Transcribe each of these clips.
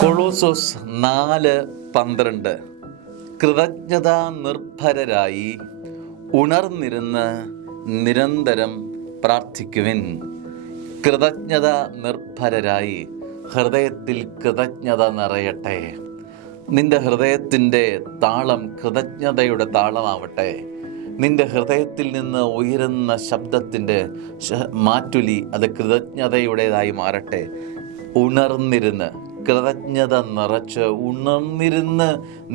കൊളോസോസ് 4:12 കൃതജ്ഞതാ നിർഭരരായി ഉണർന്നിരുന്ന് നിരന്തരം പ്രാർത്ഥിക്കുവിൻ. കൃതജ്ഞത നിർഭരരായി ഹൃദയത്തിൽ കൃതജ്ഞത നിറയട്ടെ. നിന്റെ ഹൃദയത്തിൻ്റെ താളം കൃതജ്ഞതയുടെ താളമാവട്ടെ. നിന്റെ ഹൃദയത്തിൽ നിന്ന് ഉയരുന്ന ശബ്ദത്തിൻ്റെ മാറ്റുലി അത് കൃതജ്ഞതയുടേതായി മാറട്ടെ. ഉണർന്നിരുന്ന് കൃതജ്ഞത നിറച്ച് ഉണർന്നിരുന്ന്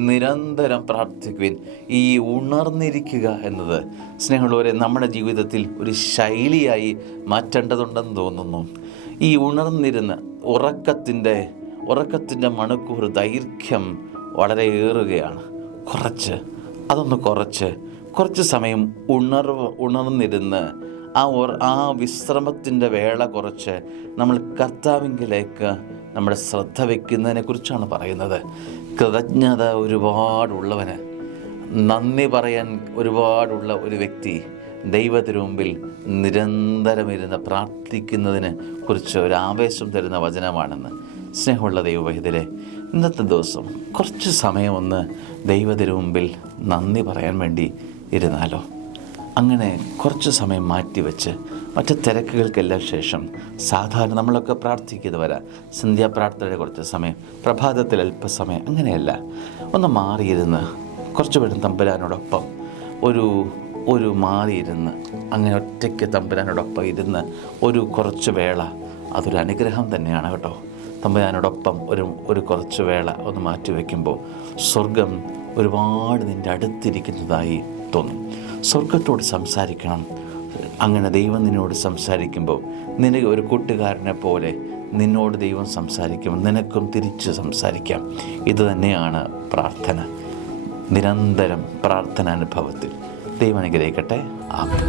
നിരന്തരം പ്രാർത്ഥിക്കുവിൻ. ഈ ഉണർന്നിരിക്കുക എന്നത് സ്നേഹമുള്ളവരെ നമ്മുടെ ജീവിതത്തിൽ ഒരു ശൈലിയായി മാറ്റേണ്ടതുണ്ടെന്ന് തോന്നുന്നു. ഈ ഉണർന്നിരുന്ന് ഉറക്കത്തിൻ്റെ മണിക്കൂർ ദൈർഘ്യം വളരെ ഏറുകയാണ്. കുറച്ച് സമയം ഉണർന്നിരുന്ന് ആ വിശ്രമത്തിൻ്റെ വേള കുറച്ച് നമ്മൾ കർത്താവിങ്കിലേക്ക് നമ്മുടെ ശ്രദ്ധ വയ്ക്കുന്നതിനെ കുറിച്ചാണ് പറയുന്നത്. കൃതജ്ഞത ഒരുപാടുള്ളവന്, നന്ദി പറയാൻ ഒരുപാടുള്ള ഒരു വ്യക്തി ദൈവത്തിനു മുമ്പിൽ നിരന്തരമിരുന്ന് പ്രാർത്ഥിക്കുന്നതിനെ കുറിച്ച് ഒരു ആവേശം തരുന്ന വചനമാണെന്ന്. സ്നേഹമുള്ള ദൈവവൈദ്യരെ, ഇന്നത്തെ ദിവസം കുറച്ച് സമയം ഒന്ന് ദൈവത്തിനു മുമ്പിൽ നന്ദി പറയാൻ വേണ്ടി ഇരുന്നാലോ? അങ്ങനെ കുറച്ച് സമയം മാറ്റിവെച്ച് മറ്റ് തിരക്കുകൾക്കെല്ലാം ശേഷം സാധാരണ നമ്മളൊക്കെ പ്രാർത്ഥിക്കുന്നത് വരാം. സന്ധ്യാപ്രാർത്ഥനയുടെ കുറച്ച് സമയം, പ്രഭാതത്തിൽ അല്പസമയം, അങ്ങനെയല്ല, ഒന്ന് മാറിയിരുന്ന് കുറച്ച് പേരും തമ്പുരാനോടൊപ്പം ഒരു മാറിയിരുന്ന് അങ്ങനെ ഒറ്റയ്ക്ക് തമ്പുരാനോടൊപ്പം ഇരുന്ന് കുറച്ച് വേള അതൊരു അനുഗ്രഹം തന്നെയാണ് കേട്ടോ. തമ്പുരാനോടൊപ്പം ഒരു കുറച്ച് വേള ഒന്ന് മാറ്റി വയ്ക്കുമ്പോൾ സ്വർഗം ഒരുപാട് നിൻ്റെ അടുത്തിരിക്കുന്നതായി തോന്നും. സ്വർഗത്തോട് സംസാരിക്കണം. അങ്ങനെ ദൈവം നിന്നോട് സംസാരിക്കുമ്പോൾ നിനക്ക് ഒരു കൂട്ടുകാരനെ പോലെ നിന്നോട് ദൈവം സംസാരിക്കുമ്പോൾ നിനക്കും തിരിച്ച് സംസാരിക്കാം. ഇത് തന്നെയാണ് പ്രാർത്ഥന. നിരന്തരം പ്രാർത്ഥനാനുഭവത്തിൽ ദൈവം അനുഗ്രഹിക്കട്ടെ. ആമേൻ.